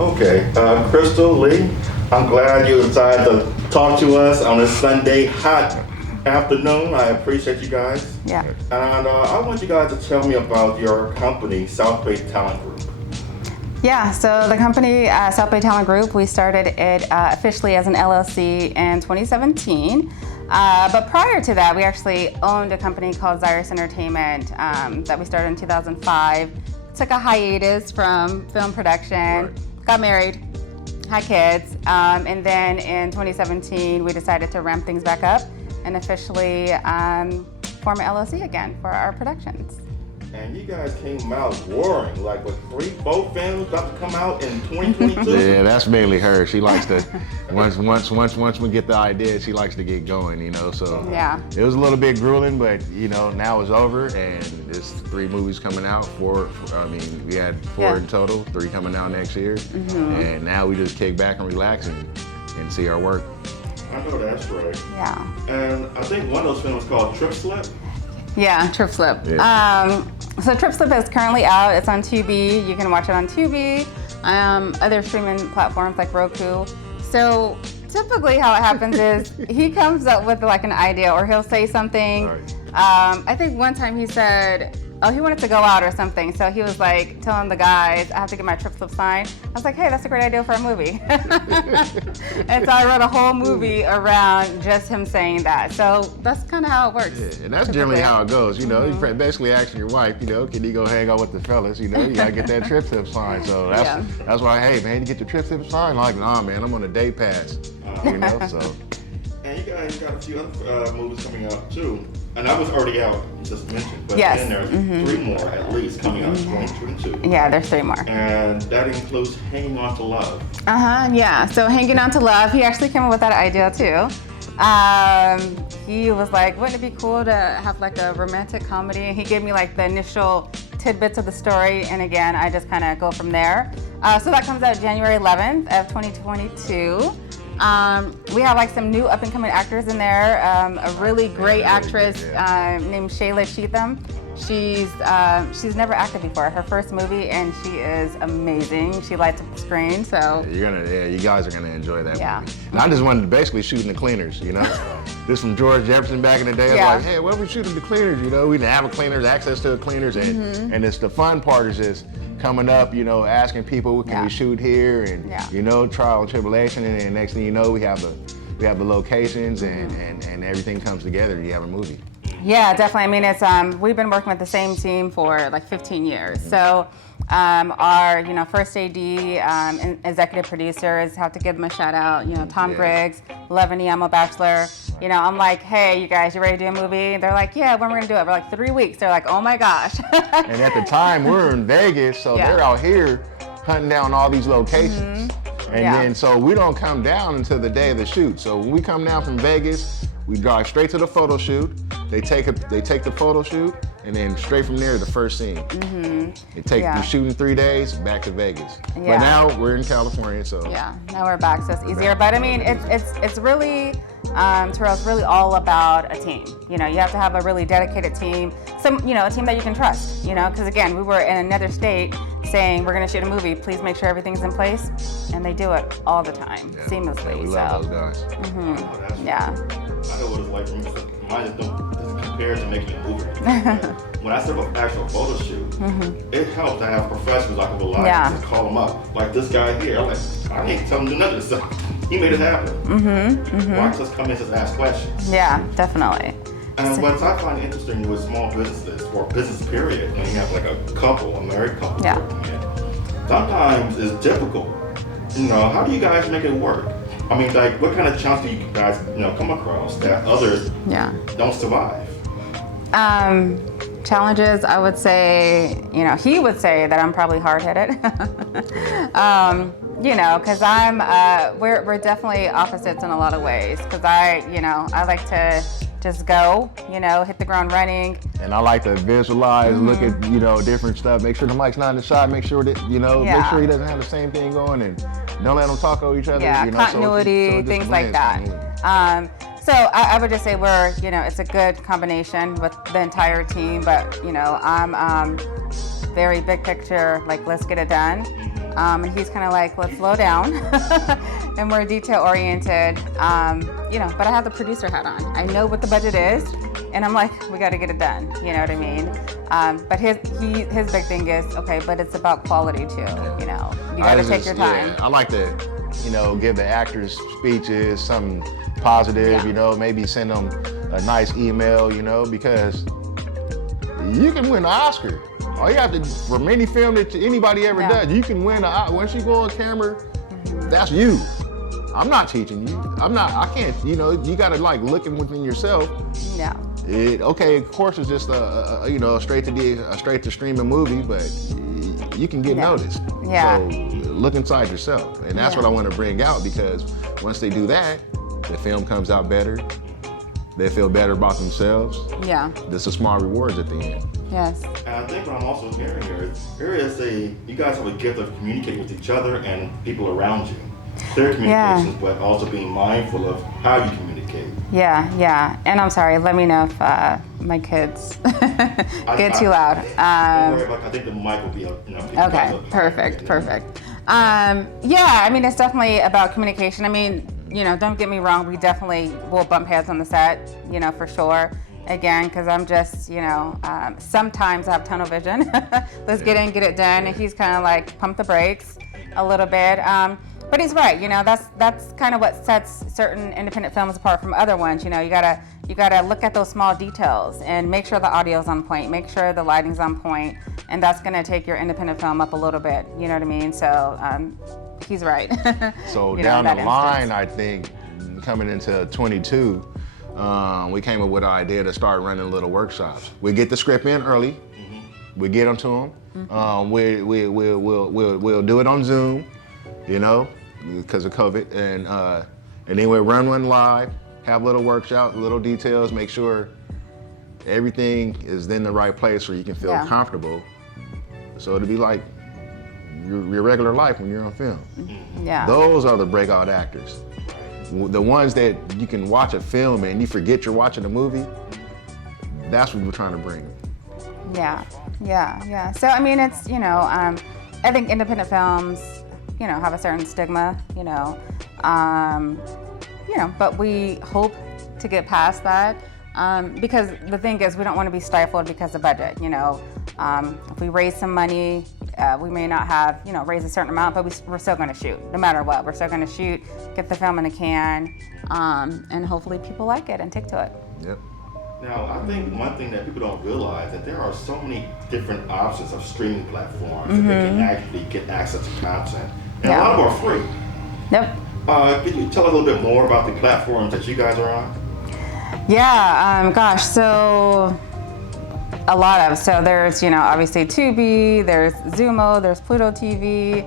Okay, Crystal Lee, I'm glad you decided to talk to us on a Sunday hot afternoon. I appreciate you guys. Yeah. And I want you guys to tell me about your company, South Bay Talent Group. Yeah, so the company, South Bay Talent Group, we started it officially as an LLC in 2017. But prior to that, we actually owned a company called Zyrus Entertainment that we started in 2005. Took a hiatus from film production, got married, had kids, and then in 2017, we decided to ramp things back up and officially form an LLC again for our productions. And you guys came out roaring, like with 4 films about to come out in 2022. Yeah, that's mainly her. She likes to, once we get the idea, she likes to get going, you know, so. Yeah. It was a little bit grueling, but, you know, now it's over, and there's 3 movies coming out, we had 4 in total, 3 coming out next year, and now we just kick back and relax and see our work. I know that's right. Yeah. And I think one of those films is called Trip Slip. Yeah, Trip Slip. Yeah. So Trip Slip is currently out. It's on Tubi. You can watch it on Tubi, other streaming platforms like Roku. So typically how it happens is he comes up with like an idea or he'll say something. Right. I think one time he said, he wanted to go out or something. So he was like telling the guys, I have to get my Trip Slip signed. I was like, hey, that's a great idea for a movie. And so I wrote a whole movie around just him saying that. So that's kind of how it works. Yeah, and that's generally how it goes, you know, you're basically asking your wife, you know, can you go hang out with the fellas, you know, you gotta get that Trip Slip signed. So that's why, hey man, you get your Trip Slip signed? I'm like, nah man, I'm on a day pass, you know, so. And you guys got a few other movies coming out too. And that was already out, you just mentioned. But Yes. then there's 3 more at least coming out in 2022. Yeah, there's 3 more. And that includes Hanging On to Love. Yeah. So Hanging On to Love, he actually came up with that idea too. He was like, wouldn't it be cool to have like a romantic comedy? He gave me like the initial tidbits of the story, and again, I just kind of go from there. So that comes out January 11th of 2022. We have like some new up-and-coming actors in there. A really great actress named Shayla Cheatham. She's never acted before. Her first movie, and she is amazing. She lights up the screen. So You guys are gonna enjoy that Yeah. movie. And I just wanted to basically shooting the Cleaners, you know. This from George Jefferson back in the day. I was like, hey, what are we shooting the Cleaners? You know, we didn't have a Cleaners, access to a Cleaners, and it's the fun part is just coming up, you know, asking people, can we shoot here, and you know, trial and tribulation, and then next thing you know, we have the locations, and everything comes together. You have a movie. yeah, definitely. I mean, it's we've been working with the same team for like 15 years. So our first AD and executive producers, have to give them a shout out. You know, Tom Griggs, Love and Amo Bachelor. You know, I'm like, hey, you guys, you ready to do a movie? They're like, yeah, when we're gonna do it? We're like, 3 weeks. They're like, oh my gosh. And at the time, we're in Vegas, so they're out here hunting down all these locations. And then, so we don't come down until the day of the shoot. So when we come down from Vegas, we drive straight to the photo shoot. They take the photo shoot, and then straight from there, the first scene. We shoot in 3 days, back to Vegas. But now we're in California, so. Yeah, now we're back, so it's easier. But I mean, it's really, Terrell, it's really all about a team. You know, you have to have a really dedicated team, a team that you can trust, you know, because again, we were in another state saying we're going to shoot a movie, please make sure everything's in place, and they do it all the time, seamlessly. Yeah, we love those guys. Yeah. I know what it's like for me. Mine doesn't compare to making a movie. When I set up an actual photo shoot, it helps to have professionals I can rely on. Just call them up. Like this guy here, I'm like, I can't tell him to do nothing. So he made it happen. Watch us come in and just ask questions. Yeah, definitely. And what I find interesting with small businesses, or business period, when you have like a couple, a married couple, working in, sometimes it's difficult. You know, how do you guys make it work? I mean, like, what kind of challenges do you guys, come across that others don't survive? Challenges, I would say, he would say that I'm probably hard-headed. Because we're definitely opposites in a lot of ways. Because I like to just go, hit the ground running. And I like to visualize, look at, different stuff, make sure the mic's not in the shot, make sure that, make sure he doesn't have the same thing going, and don't let them talk over each other. Yeah, continuity, so things like that. So I would just say we're, it's a good combination with the entire team, but, I'm very big picture, like, let's get it done. And he's kind of like, let's slow down and more detail oriented. But I have the producer hat on. I know what the budget is, and I'm like, we got to get it done. You know what I mean? But his big thing is, okay, but it's about quality too. You got to take your time. Yeah, I like to, give the actors speeches, something positive. Maybe send them a nice email. Because you can win an Oscar. All you have to, from any film that anybody ever does, you can win once you go on camera, that's you. I'm not teaching you. I can't, you gotta like looking within yourself. Yeah. Of course it's just a straight to streaming movie, but you can get noticed. Yeah. So look inside yourself. And that's what I want to bring out, because once they do that, the film comes out better. They feel better about themselves. Yeah. There's some small rewards at the end. Yes. And I think what I'm also hearing here is you guys have a gift of communicating with each other and people around you. Clear communications, but also being mindful of how you communicate. Yeah. And I'm sorry, let me know if my kids get too loud. Don't worry about it. I think the mic will be up. Okay, perfect. It's definitely about communication. Don't get me wrong, we definitely will bump heads on the set, for sure. Again, because I'm just, sometimes I have tunnel vision. Let's get in, get it done. And he's kind of like, pump the brakes a little bit. But he's right, that's kind of what sets certain independent films apart from other ones. You gotta look at those small details and make sure the audio's on point, make sure the lighting's on point, and that's gonna take your independent film up a little bit. You know what I mean? So he's right. So down the line, I think coming into 22, we came up with an idea to start running little workshops. We get the script in early, we get them to them. We'll do it on Zoom, because of COVID, and then we'll run one live, have little workshops, little details, make sure everything is in the right place where you can feel comfortable. So it'll be like your regular life when you're on film. Yeah. Those are the breakout actors. The ones that you can watch a film and you forget you're watching a movie, that's what we're trying to bring. Yeah. So, it's, I think independent films, have a certain stigma, but we hope to get past that. Because the thing is, we don't want to be stifled because of budget. If we raise some money, we may not have, raise a certain amount, but we're still going to shoot, no matter what. We're still going to shoot, get the film in a can, and hopefully people like it and take to it. Yep. Now, I think one thing that people don't realize that there are so many different options of streaming platforms that they can actually get access to content, and a lot of them are free. Yep. Could you tell us a little bit more about the platforms that you guys are on? Yeah, so a lot of. So there's, obviously Tubi, there's Zumo, there's Pluto TV,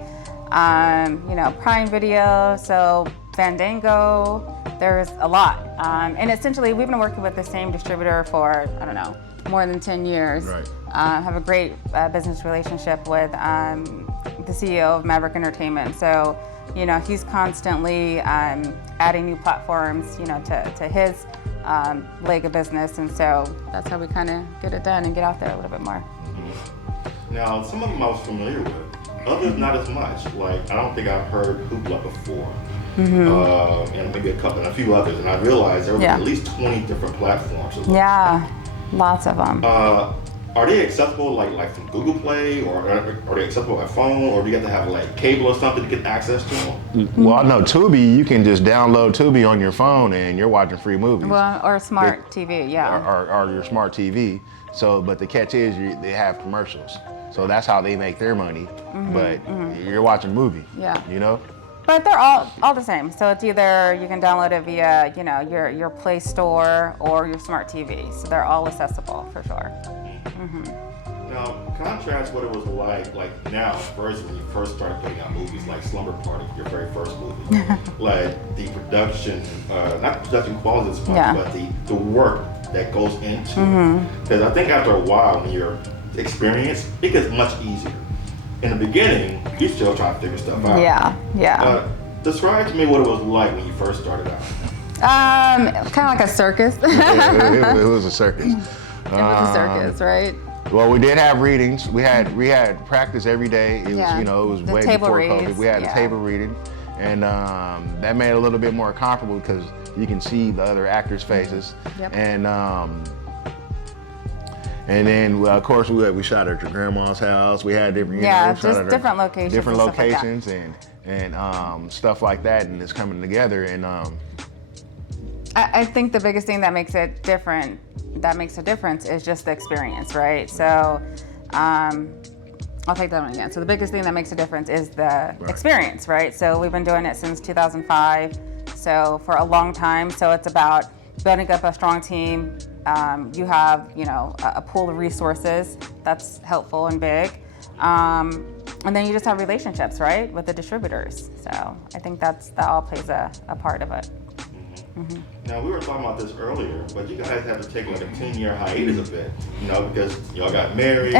Prime Video, so Fandango, there's a lot. And essentially, we've been working with the same distributor for, more than 10 years. Right. Have a great business relationship with the CEO of Maverick Entertainment. So, he's constantly adding new platforms, to his leg of business, and so that's how we kind of get it done and get out there a little bit more. Now, some of them I was familiar with, others not as much. Like, I don't think I've heard Hoopla before, and maybe a few others, and I realized there were at least 20 different platforms. Yeah, lots of them. Are they accessible like from Google Play, or are they accessible by phone, or do you have to have like cable or something to get access to them? Well, I know Tubi, you can just download Tubi on your phone and you're watching free movies. Well, or smart TV, or your smart TV. So, but the catch is they have commercials. So that's how they make their money. But you're watching a movie. Yeah. But they're all the same. So it's either you can download it via, your Play Store or your smart TV. So they're all accessible for sure. Now, contrast what it was like now versus when you first started putting out movies like Slumber Party, your very first movie. Like the production, not production quality as much, but the work that goes into it. Because I think after a while, when you're experienced, it gets much easier. In the beginning, you're still trying to figure stuff out. Yeah. Describe to me what it was like when you first started out. Kind of like a circus. It was a circus. It was a circus, right? Well, we did have readings. We had practice every day. It was, you know, it was the way table before reads, COVID. We had a table reading, and that made it a little bit more comfortable because you can see the other actors' faces. Yep. And then, well, of course, we shot at your grandma's house. We had different, just different locations. Different and locations stuff like and stuff like that, and it's coming together. And I think the biggest thing that makes it different, that makes a difference, is just the experience, right? So, I'll take that one again. So the biggest thing that makes a difference is the experience, right? So we've been doing it since 2005, so for a long time. So it's about building up a strong team. You have, you know, a pool of resources that's helpful and big. And then you just have relationships, right, with the distributors. So I think that all plays a part of it. Mm-hmm. Now, we were talking about this earlier, but you guys had to take like a 10-year hiatus a bit, you know, because y'all got married,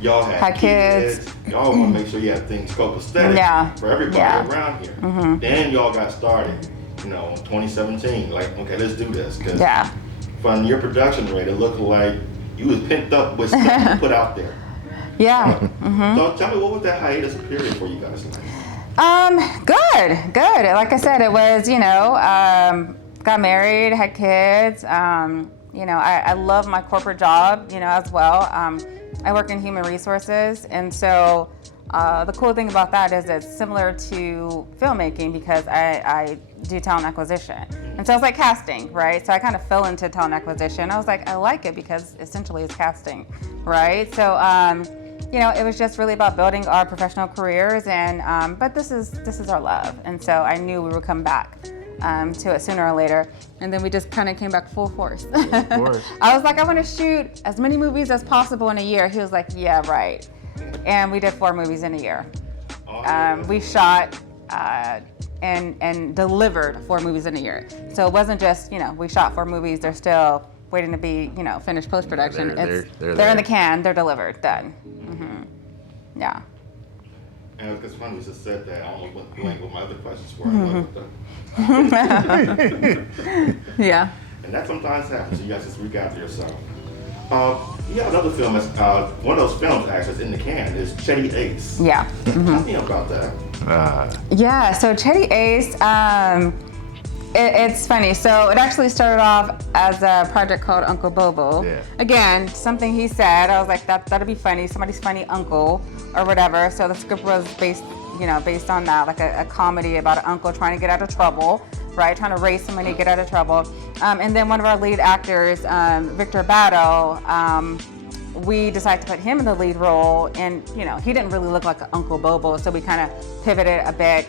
y'all had kids, y'all want to make sure you have things copacetic for everybody around here. Mm-hmm. Then y'all got started, you know, in 2017, like, okay, let's do this. Because from your production rate, it looked like you was pent up with stuff to put out there. Yeah. So tell me, what was that hiatus period for you guys like? Good. Like I said, it was, you know, got married, had kids. You know, I love my corporate job, you know, as well. I work in human resources, and so the cool thing about that is it's similar to filmmaking because I do talent acquisition. And so it's like casting, right? So I kind of fell into talent acquisition. I was like, I like it because essentially it's casting, right? So, you know, it was just really about building our professional careers, and but this is our love, and so I knew we would come back to it sooner or later, and then we just kind of came back full force. Of course. I was like, I want to shoot as many movies as possible in a year. He was like, yeah, right. And we did 4 movies in a year. We shot and delivered 4 movies in a year. So it wasn't just, you know, we shot 4 movies. They're still waiting to be, you know, finished post-production. They're in the can. They're delivered. Done. Mm-hmm. Yeah. And it's funny you just said that. I almost went blank with my other questions for Yeah. And that sometimes happens. You guys just regather yourself. You have another film. One of those films actually is in the can. Is Chetty Ace. Yeah. Mm-hmm. Tell me about that. Yeah. So Chetty Ace. It's funny. So it actually started off as a project called Uncle Bobo. Yeah. Again, something he said. I was like, that'll be funny. Somebody's funny uncle or whatever. So the script was based on that, like a comedy about an uncle trying to get out of trouble, right? Trying to raise some money, get out of trouble. And then one of our lead actors, Victor Battle, we decided to put him in the lead role, and you know, he didn't really look like an Uncle Bobo, so we kind of pivoted a bit.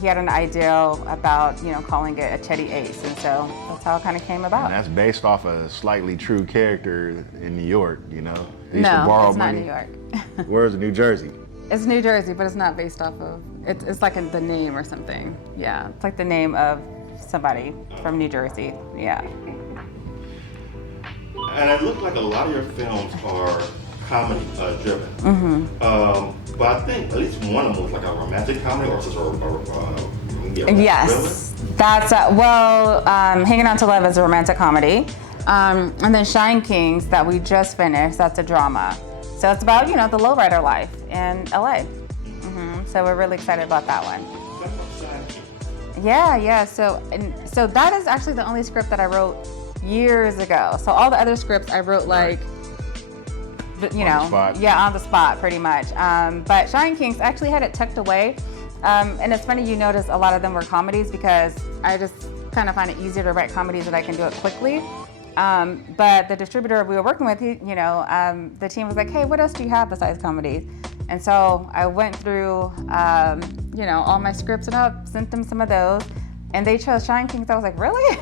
He had an idea about, you know, calling it a Chetty Ace, and so that's how it kind of came about. And that's based off a slightly true character in New York, you know? No, it's not New York. Where's New Jersey? It's New Jersey, but it's not based off of, it's like the name or something. Yeah, it's like the name of somebody from New Jersey, yeah. And it looks like a lot of your films are comedy driven. Mm-hmm. But I think at least one of them was like a romantic comedy or just yes, that's Hanging On to Love is a romantic comedy, and then Shine Kings that we just finished, that's a drama. So it's about, you know, the lowrider life in LA. Mm-hmm. So we're really excited about that one. Yeah. So that is actually the only script that I wrote years ago. So all the other scripts I wrote like, you know, on the spot pretty much. But Shine Kings, I actually had it tucked away. And it's funny you notice a lot of them were comedies because I just kind of find it easier to write comedies that I can do it quickly. But the distributor we were working with, the team was like, hey, what else do you have besides comedies? And so I went through, all my scripts and I sent them some of those. And they chose Shine Kings. I was like, really?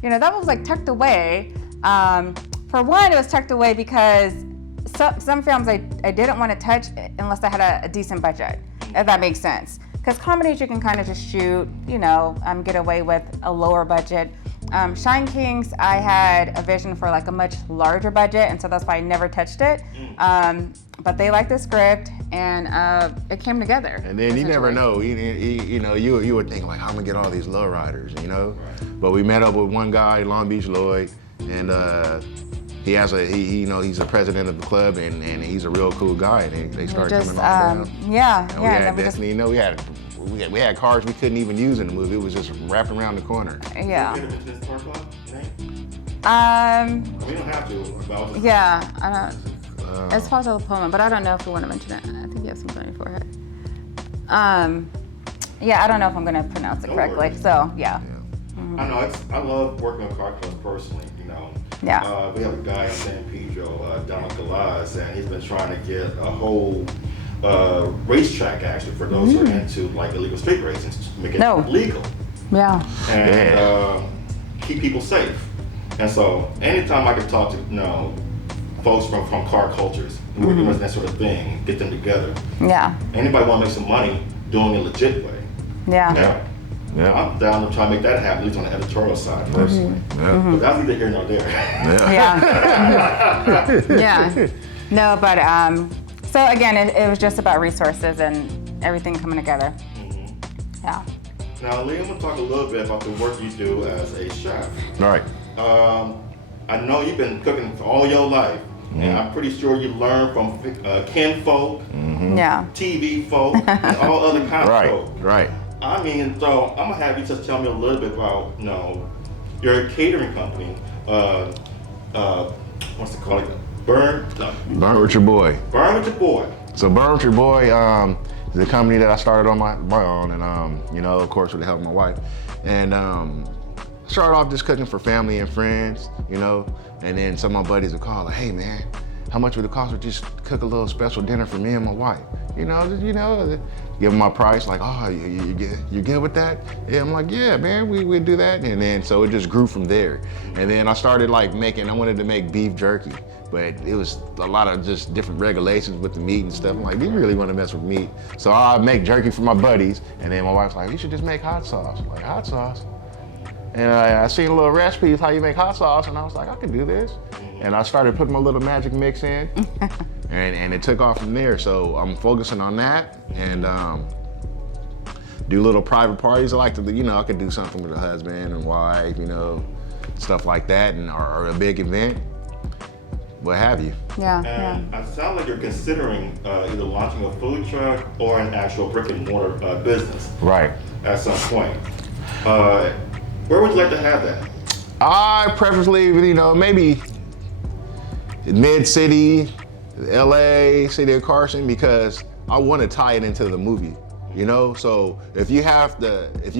That was like tucked away. For one, it was tucked away because some films I didn't want to touch unless I had a decent budget, if that makes sense. Because comedies you can kind of just shoot, get away with a lower budget. Shine Kings, I had a vision for like a much larger budget, and so that's why I never touched it. But they liked the script, and it came together. And then you never know, you would think like, I'm gonna get all these lowriders, But we met up with one guy, Long Beach Lloyd, and he has he's a president of the club, and he's a real cool guy, and they started just, coming on down. Yeah, And yeah. we had Destiny, we had cars we couldn't even use in the movie. It was just wrapped around the corner. Yeah. You get into this car club name? We don't have to. But I'll just, Yeah, I don't. As far as the Pullman, but I don't know if we want to mention it. I think you have something on your forehead. Yeah, I don't know if I'm gonna pronounce it Don't correctly. worry. So yeah. I know. I love working with car clubs personally. You know. Yeah. We have a guy in San Pedro, Donald Galaz, and he's been trying to get a whole racetrack actually for those who are into like illegal street racing to make it legal Yeah. and keep people safe. And so anytime I can talk to folks from car cultures who are doing that sort of thing, get them together. Yeah. Anybody want to make some money doing it a legit way? Yeah. Yeah. I'm down to try to make that happen, at least on the editorial side personally. Yeah. But that's neither here nor there. Yeah. Yeah. No, but so again, it was just about resources and everything coming together. Yeah. Now, Lee, I'm going to talk a little bit about the work you do as a chef. All right. I know you've been cooking for all your life, and I'm pretty sure you learned from kinfolk, Yeah. TV folk, and all other kinds of folk. Right. I mean, so I'm gonna have you just tell me a little bit about, your catering company. What's it called? Burn With Your Boy. Burn with Your Boy. So Burn With Your Boy is a company that I started on my own, and of course with the help of my wife, and started off just cooking for family and friends, and then some of my buddies would call like, hey man, how much would it cost to just cook a little special dinner for me and my wife? Give them my price, like, oh, you good with that? Yeah, I'm like, yeah, man, we do that. And then, so it just grew from there. And then I started I wanted to make beef jerky, but it was a lot of just different regulations with the meat and stuff. I'm like, do you really want to mess with meat? So I make jerky for my buddies, and then my wife's like, you should just make hot sauce. I'm like, hot sauce? And I seen a little recipe of how you make hot sauce, and I was like, I can do this. And I started putting my little magic mix in, and it took off from there. So I'm focusing on that, and do little private parties. I like to, I could do something with a husband and wife, stuff like that, or a big event, what have you. Yeah. And it sounds like you're considering either launching a food truck or an actual brick and mortar business. Right. At some point. Where would you like to have that? I preferably, maybe mid-city, LA, city of Carson, because I want to tie it into the movie, So if you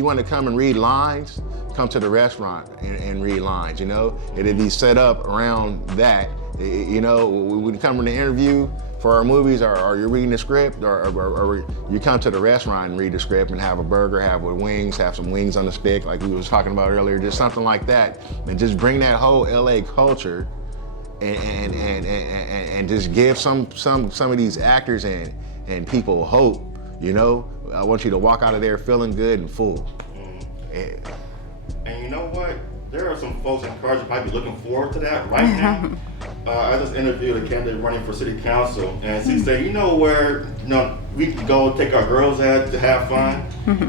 want to come and read lines, come to the restaurant and read lines, It'd be set up around that, When you come in the interview for our movies, or you're reading the script, or you come to the restaurant and read the script and have a burger, have some wings on the stick, like we was talking about earlier, just something like that, and just bring that whole LA culture, and just give some of these actors and people hope. I want you to walk out of there feeling good and full. And you know what? There are some folks in Carson might be looking forward to that right now. I just interviewed a candidate running for city council, and she said, where we can go take our girls at to have fun?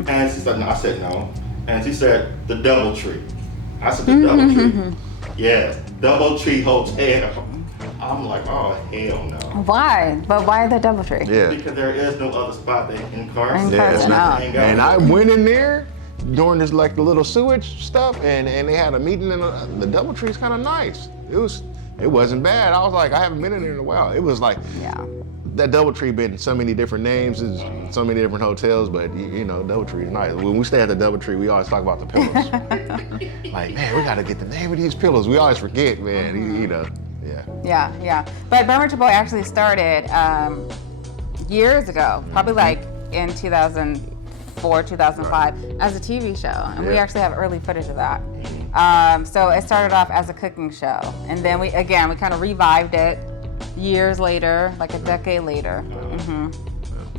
And she said, no. I said no. And she said, the DoubleTree. I said, the DoubleTree? Yes, DoubleTree Hotel. I'm like, oh, hell no. Why? But why the DoubleTree? Yeah. Because there is no other spot in Carson. In Carson, and I went in there during this the little sewage stuff, and they had a meeting, and the DoubleTree's kind of nice. It wasn't bad. I was like, I haven't been in there in a while. It was like, that DoubleTree been in so many different names, and so many different hotels, but DoubleTree is nice. When we stay at the DoubleTree, we always talk about the pillows. Like, man, we gotta get the name of these pillows. We always forget, man. Yeah. But Burn With Your Boy actually started years ago, probably in 2004, 2005, as a TV show, and we actually have early footage of that. So it started off as a cooking show, and then we kind of revived it years later, like a decade later.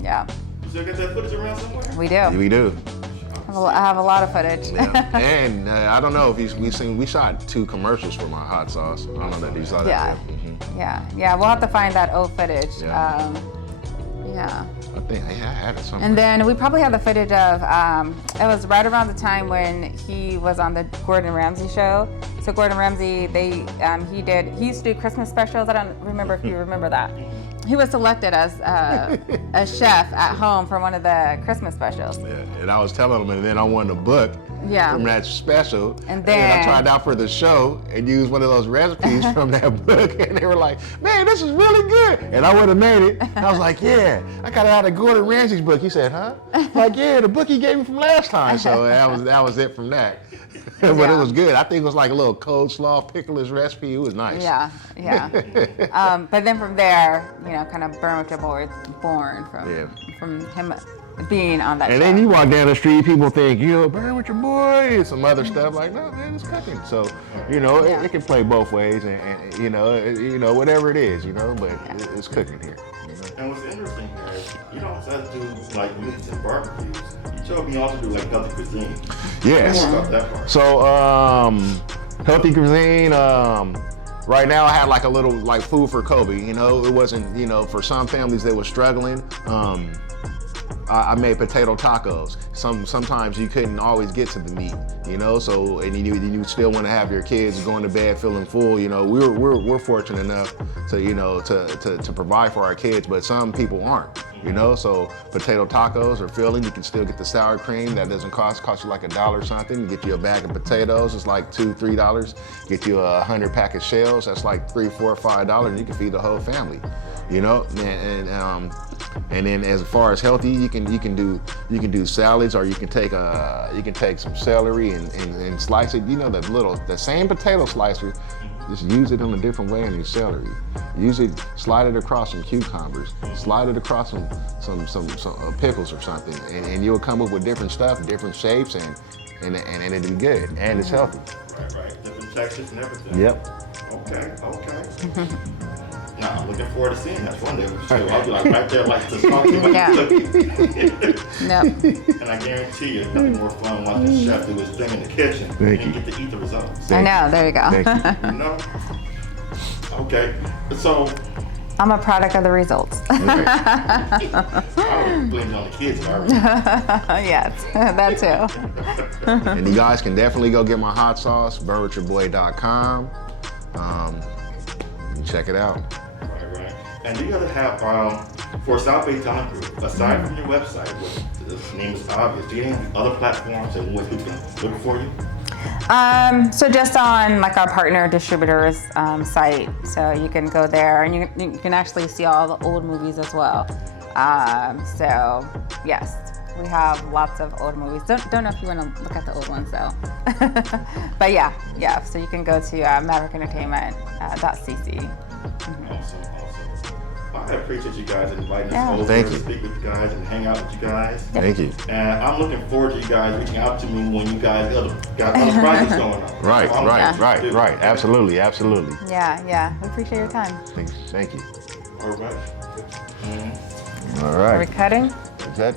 Yeah. So you got that footage around somewhere? We do. We do. I have a lot of footage. Yeah. And I don't know if we shot 2 commercials for my hot sauce. I don't know that you saw that. Yeah. Yeah. We'll have to find that old footage. Yeah. Yeah. I think I had it somewhere. And then we probably have the footage of, it was right around the time when he was on the Gordon Ramsay show. So Gordon Ramsay, he used to do Christmas specials. I don't remember if you remember that. He was selected as a chef at home for one of the Christmas specials. Yeah, and I was telling them, and then I won the book from that special. And then I tried out for the show and used one of those recipes from that book, and they were like, "Man, this is really good." And I would have made it. I was like, "Yeah, I got it out of Gordon Ramsay's book." He said, "Huh?" Like, "Yeah, the book he gave me from last time." So that was it from that. But it was good. I think it was like a little coleslaw pickles recipe. It was nice. Yeah. But then from there, kind of Burn With Your Boy born from him being on that show. And then you walk down the street, people think, Burn With Your Boy, and some other stuff like, no, man, it's cooking. So, it can play both ways, and whatever it is, but it's cooking here. And what's interesting here is you don't just do like meats and barbecues. You showed me also do like healthy cuisine. Yes. More about that part. So, healthy cuisine. Right now, I had like a little like food for Kobe. It wasn't. For some families that were struggling. I made potato tacos. Sometimes you couldn't always get to the meat, So and you still want to have your kids going to bed feeling full. We're fortunate enough to to provide for our kids, but some people aren't. So potato tacos are filling. You can still get the sour cream. That doesn't cost you like $1 or something. You get you a bag of potatoes. It's like $2, $3. Get you 100 pack of shells. That's like $3, $4, $5, and you can feed the whole family. And then as far as healthy, you can do salads, or you can take some celery and slice it. The same potato slicer, just use it in a different way in your celery. Use it, slide it across some cucumbers, slide it across some pickles or something, and you'll come up with different stuff, different shapes, and it'll be good, and it's healthy. Right. Different textures and everything. Yep. Okay. Now, I'm looking forward to seeing that one day. I'll be like right there, like to talk to you Yep. And I guarantee you, nothing more fun watching the chef do his thing in the kitchen and get to eat the results. I know. There you go. Thank you. Okay. So. I'm a product of the results. I would blame it on the kids. Yes, that too. And you guys can definitely go get my hot sauce, burnwithyourboy.com. Check it out. Right. And do you ever have, for South Bay Talent Group, aside from your website, which the name is obvious, do you have any other platforms and ways people can look for you? So just on like our partner distributors site, so you can go there and you can actually see all the old movies as well. So yes, we have lots of old movies. Don't know if you want to look at the old ones though. But yeah. So you can go to mavericentertainment.cc. Awesome. I appreciate you guys inviting us over to speak with you guys and hang out with you guys. Thank you. And I'm looking forward to you guys reaching out to me when you guys got other projects going on. Right. Absolutely. Yeah. We appreciate your time. Thank you. All right. All right. Are we cutting? Is that?